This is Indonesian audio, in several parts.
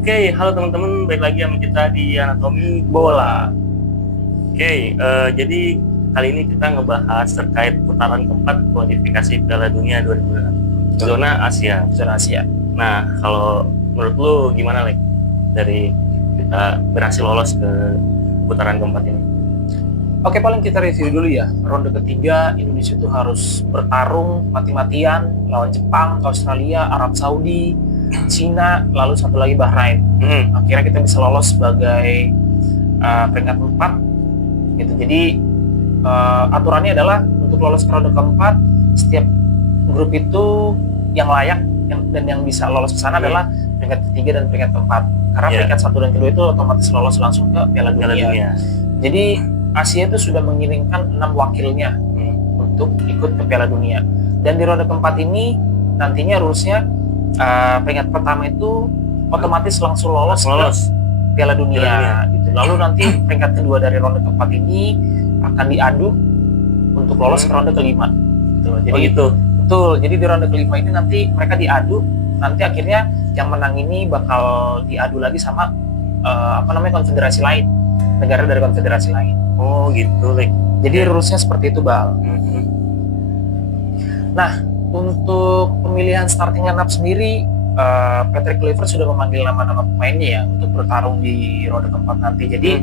Oke, halo teman-teman, balik lagi sama kita di Anatomi Bola. Oke, jadi kali ini kita ngebahas terkait putaran keempat kualifikasi Piala Dunia 2026 zona Asia. Zona Asia. Nah, kalau menurut lu gimana, Lek? Dari kita berhasil lolos ke putaran keempat ini? Oke, paling kita review dulu ya. Ronde ketiga Indonesia itu harus bertarung mati-matian lawan Jepang, Australia, Arab Saudi, Cina, lalu satu lagi Bahrain. Akhirnya kita bisa lolos sebagai peringkat 4 gitu. Jadi aturannya adalah untuk lolos ke ronde keempat, setiap grup itu yang layak dan yang bisa lolos ke sana adalah peringkat ketiga dan peringkat keempat. Karena peringkat 1 dan kedua itu otomatis lolos langsung ke Piala Dunia. Jadi Asia itu sudah mengirimkan 6 wakilnya untuk ikut ke Piala Dunia. Dan di ronde keempat ini nantinya rulesnya peringkat pertama itu otomatis langsung lolos ke Piala Dunia gitu. Lalu nanti peringkat kedua dari ronde keempat ini akan diadu untuk lolos ke ronde kelima. Gitu. Jadi gitu. Betul. Jadi di ronde kelima ini nanti mereka diadu. Nanti akhirnya yang menang ini bakal diadu lagi sama konfederasi lain, negara dari konfederasi lain. Oh gitu, Lek. Jadi rulesnya seperti itu, Bal. Nah, untuk pemilihan starting lineup sendiri, Patrick Kluivert sudah memanggil nama-nama pemainnya ya untuk bertarung di ronde keempat nanti. Jadi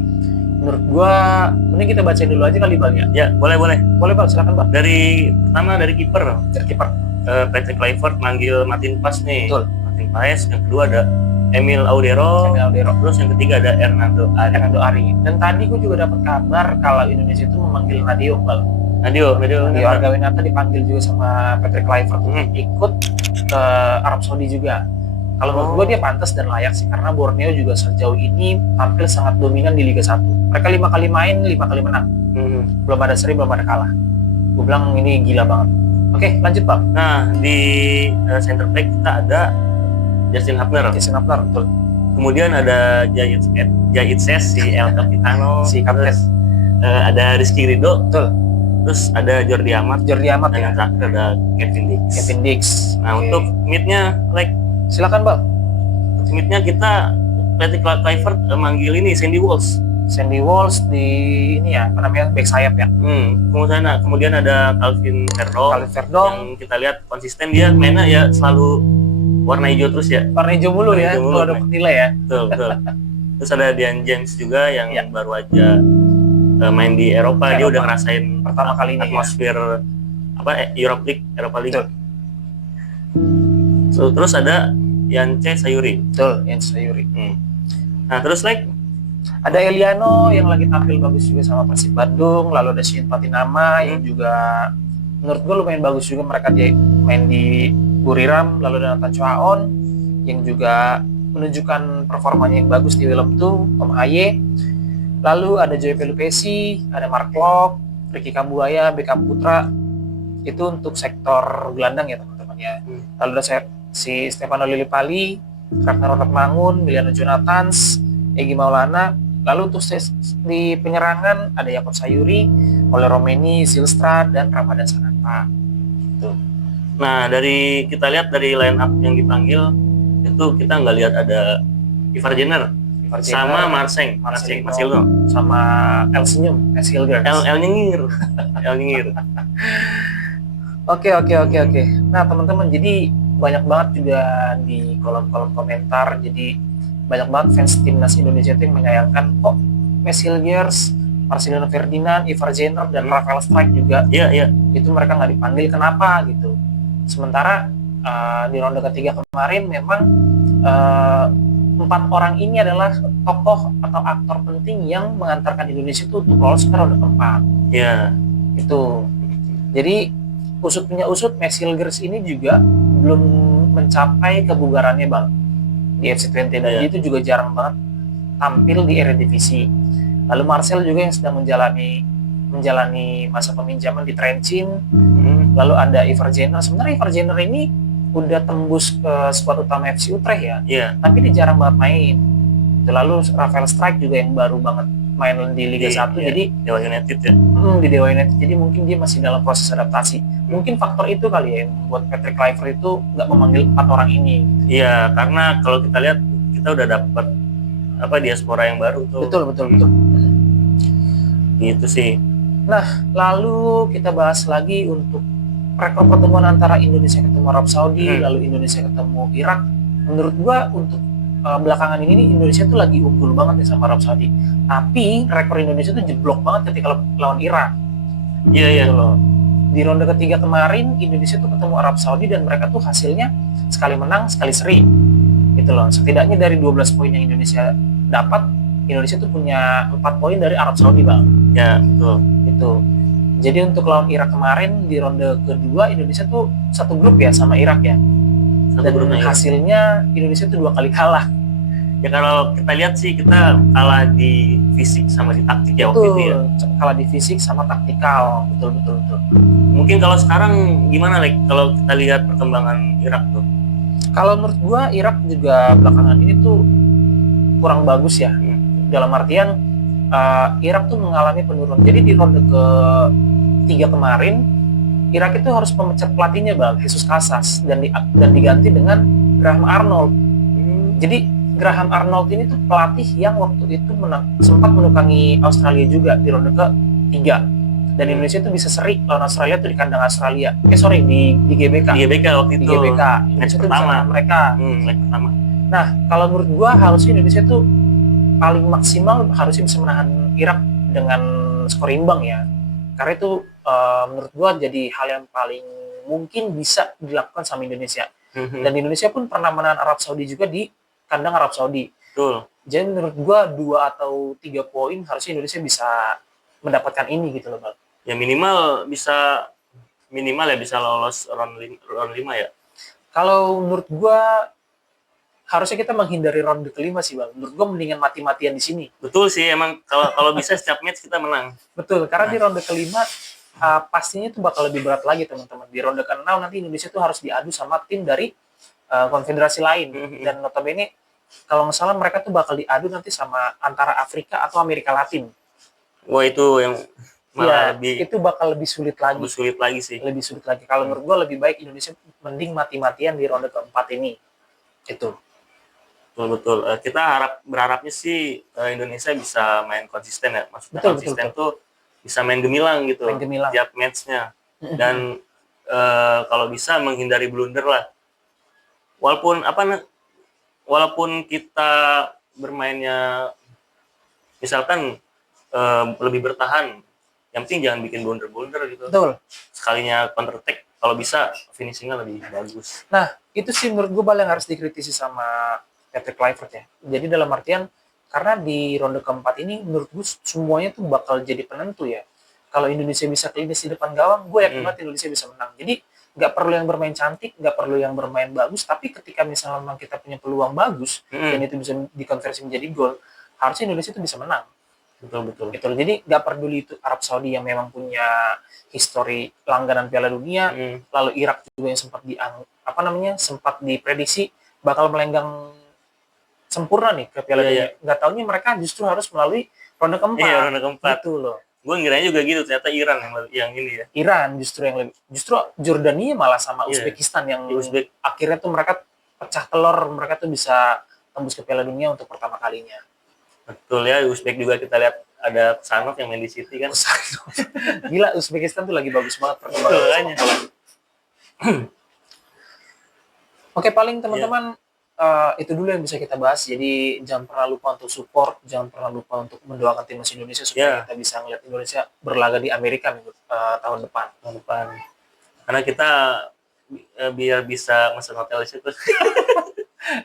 menurut gua, mending kita bacain dulu aja kali, Bal ya. Ya, boleh. Boleh, Bal, silakan, Bal. Pertama dari kiper. Kiper. Patrick Kluivert manggil Martin Paes nih. Betul. Martin Paes. Yang kedua ada Emil Audero. Terus yang ketiga ada Hernando Ari. Dan tadi gue juga dapat kabar kalau Indonesia itu memanggil Nadeo, Bal. Nadeo Argawinata dipanggil juga sama Patrick Kluivert untuk ikut ke Arab Saudi juga. Kalau menurut gue dia pantas dan layak sih, karena Borneo juga sejauh ini tampil sangat dominan di Liga 1. Mereka 5 kali main, 5 kali menang. Belum ada seri, belum ada kalah. Gue bilang ini gila banget. Oke, lanjut, Pak. Nah, di center back kita ada Justin Hubner, betul. Kemudian ada Jahit Ses, si El Capitano, si kapten. Ada Rizky Ridho, betul. Terus ada Jordi Amat dan yang terakhir ada Kevin Dix. Nah, untuk midnya, silakan, Bal. Midnya kita Patrick Kluivert manggil ini Sandy Walsh di ini ya, back sayap ya. Kemudian ada Calvin Verdong yang kita lihat konsisten, dia mainnya ya selalu warna hijau terus ya. Warna hijau mulu ya, kalau ada nilai ya. Betul. Terus ada Dian James juga yang baru aja main di Eropa. Dia udah ngerasain pertama kali ini atmosfer Eropa League. Terus ada Yance Sayuri. Betul, Yance Sayuri. Nah, terus ada Eliano yang lagi tampil bagus juga sama Persib Bandung. Lalu ada Shin Patinama yang juga menurut gue lumayan bagus juga, mereka main di Buriram. Lalu ada Nathan Choaon yang juga menunjukkan performanya yang bagus di Willem 2, Tom Haye. Lalu ada Joy Pelupesi, ada Mark Locke, Ricky Kambuaya, Beckham Putra. Itu untuk sektor gelandang ya, teman-teman ya. Lalu ada si Stefano Lillipali, Ragnar Mangun, Miliano Jonathans, Egy Maulana. Lalu untuk di penyerangan ada Yakob Sayuri, Ole Romeni, Zylstra, dan Ramadan Sananta. Nah, kita lihat dari line up yang dipanggil itu, kita nggak lihat ada Ivar Jenner sama Marcelino sama El Nyingir. Oke. Nah, teman-teman, jadi banyak banget juga di kolom-kolom komentar. Jadi banyak banget fans timnas Indonesia itu yang menyayangkan kok Mesilgers, Marcelino Ferdinand, Ivar Jenner, dan Rafael Strijk juga. Iya. Itu mereka nggak dipanggil, kenapa gitu? Sementara di ronde ketiga kemarin memang 4 orang ini adalah tokoh atau aktor penting yang mengantarkan Indonesia itu untuk lolos ke ronde keempat. Iya. Itu. Jadi usut Mesilgers ini juga belum mencapai kebugarannya, Bang, di FC20, dan itu juga jarang banget tampil di Eredivisie. Lalu Marcel juga yang sedang menjalani masa peminjaman di Trencin. Lalu ada Ivar Jenner. Sebenarnya Ivar Jenner ini udah tembus ke skuad utama FC Utrecht ya. Tapi dia jarang banget main. Lalu Rafael Strijk juga yang baru banget main di Liga 1, jadi Dewa United ya. Di Dewa United, jadi mungkin dia masih dalam proses adaptasi. Mungkin faktor itu kali ya yang membuat Patrick Kluivert itu nggak memanggil 4 orang ini. Iya, karena kalau kita lihat kita udah dapat apa diaspora yang baru tuh. Betul. Gitu sih. Nah, lalu kita bahas lagi untuk rekor pertemuan antara Indonesia ketemu Arab Saudi, lalu Indonesia ketemu Irak. Menurut gua untuk belakangan ini nih, Indonesia tuh lagi unggul banget nih sama Arab Saudi. Tapi rekor Indonesia tuh jeblok banget ketika lawan Irak. Iya. Gitu loh. Di ronde ketiga kemarin Indonesia tuh ketemu Arab Saudi dan mereka tuh hasilnya sekali menang, sekali seri. Gitu loh. Setidaknya dari 12 poin yang Indonesia dapat, Indonesia tuh punya 4 poin dari Arab Saudi, Bang. Ya, betul. Itu. Jadi untuk lawan Irak kemarin di ronde kedua Indonesia tuh satu grup ya sama Irak ya. Dan hasilnya Indonesia tuh 2 kali kalah. Ya kalau kita lihat sih kita kalah di fisik sama di taktik ya waktu itu ya. Kalah di fisik sama taktikal. Betul. Mungkin kalau sekarang gimana Lek kalau kita lihat perkembangan Irak tuh? Kalau menurut gua Irak juga belakangan ini tuh kurang bagus ya. Dalam artian Irak tuh mengalami penurunan. Jadi di ronde ke-3 kemarin Irak itu harus memecat pelatihnya Bang, Jesus Casas dan diganti dengan Graham Arnold. Jadi Graham Arnold ini tuh pelatih yang waktu itu sempat menukangi Australia juga di ronde ke-3. Dan Indonesia tuh bisa seri lawan Australia tuh di kandang Australia. Di GBK. Di GBK waktu itu. Di GBK. Indonesia tuh bisa menang mereka. Leg pertama. Nah, kalau menurut gua harusnya Indonesia tuh paling maksimal harusnya bisa menahan Irak dengan skor imbang ya. Karena itu menurut gua jadi hal yang paling mungkin bisa dilakukan sama Indonesia. Dan Indonesia pun pernah menahan Arab Saudi juga di kandang Arab Saudi. Betul. Jadi menurut gua 2 atau 3 poin harusnya Indonesia bisa mendapatkan ini gitu loh, Bang. Ya minimal ya bisa lolos round 5 ya. Kalau menurut gua harusnya kita menghindari ronde kelima sih Bang. Menurut gue mendingan mati-matian di sini. Betul sih, emang kalau bisa setiap match kita menang. Betul, karena di ronde kelima pastinya itu bakal lebih berat lagi teman-teman. Di ronde ke-6 nanti Indonesia tuh harus diadu sama tim dari konfederasi lain. Dan notabene kalau nggak salah mereka tuh bakal diadu nanti sama antara Afrika atau Amerika Latin. Wah itu yang malah itu bakal lebih sulit lagi. Lebih sulit lagi. Kalau menurut gue lebih baik Indonesia mending mati-matian di ronde keempat ini. Itu. Betul. Kita berharapnya sih Indonesia bisa main konsisten ya. Maksudnya konsisten tuh bisa main gemilang gitu. Tiap match-nya. Dan kalau bisa menghindari blunder lah. Walaupun kita bermainnya misalkan lebih bertahan, yang penting jangan bikin blunder gitu. Betul. Sekalinya counter attack, kalau bisa finishingnya lebih bagus. Nah, itu sih menurut gue yang harus dikritisi sama Patrick Kluivert ya. Jadi dalam artian karena di ronde keempat ini menurut gue semuanya tuh bakal jadi penentu ya. Kalau Indonesia bisa klinis di depan gawang, gue yakin banget Indonesia bisa menang. Jadi nggak perlu yang bermain cantik, nggak perlu yang bermain bagus, tapi ketika misalnya memang kita punya peluang bagus dan itu bisa dikonversi menjadi gol, harusnya Indonesia itu bisa menang. Betul. Jadi nggak peduli itu Arab Saudi yang memang punya histori langganan Piala Dunia, lalu Irak juga yang sempat diprediksi bakal melenggang sempurna nih ke Piala Dunia. Nggak taunya mereka justru harus melalui ronde keempat. Iya, ronde keempat. Itu loh. Gue ngiranya juga gitu, ternyata Iran yang ini ya. Iran justru Jordania malah sama Uzbekistan yang akhirnya tuh mereka pecah telur, mereka tuh bisa tembus ke Piala Dunia untuk pertama kalinya. Betul ya, Uzbek juga kita lihat ada Sanok yang main di City kan. Gila, Uzbekistan tuh lagi bagus banget perkembangannya. Oke, paling teman-teman itu dulu yang bisa kita bahas. Jadi jangan pernah lupa untuk support, jangan pernah lupa untuk mendoakan timnas Indonesia supaya kita bisa melihat Indonesia berlaga di Amerika tahun depan. Karena kita biar bisa masuk hotel di situ.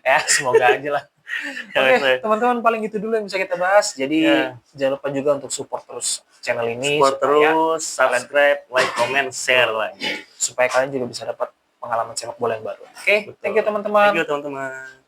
Ya, semoga aja lah. Oke, teman-teman, paling itu dulu yang bisa kita bahas. Jadi jangan lupa juga untuk support terus channel ini. Subscribe, like, comment, share lah. Supaya kalian juga bisa dapat pengalaman sepak bola yang baru. Oke, thank you teman-teman. Thank you teman-teman.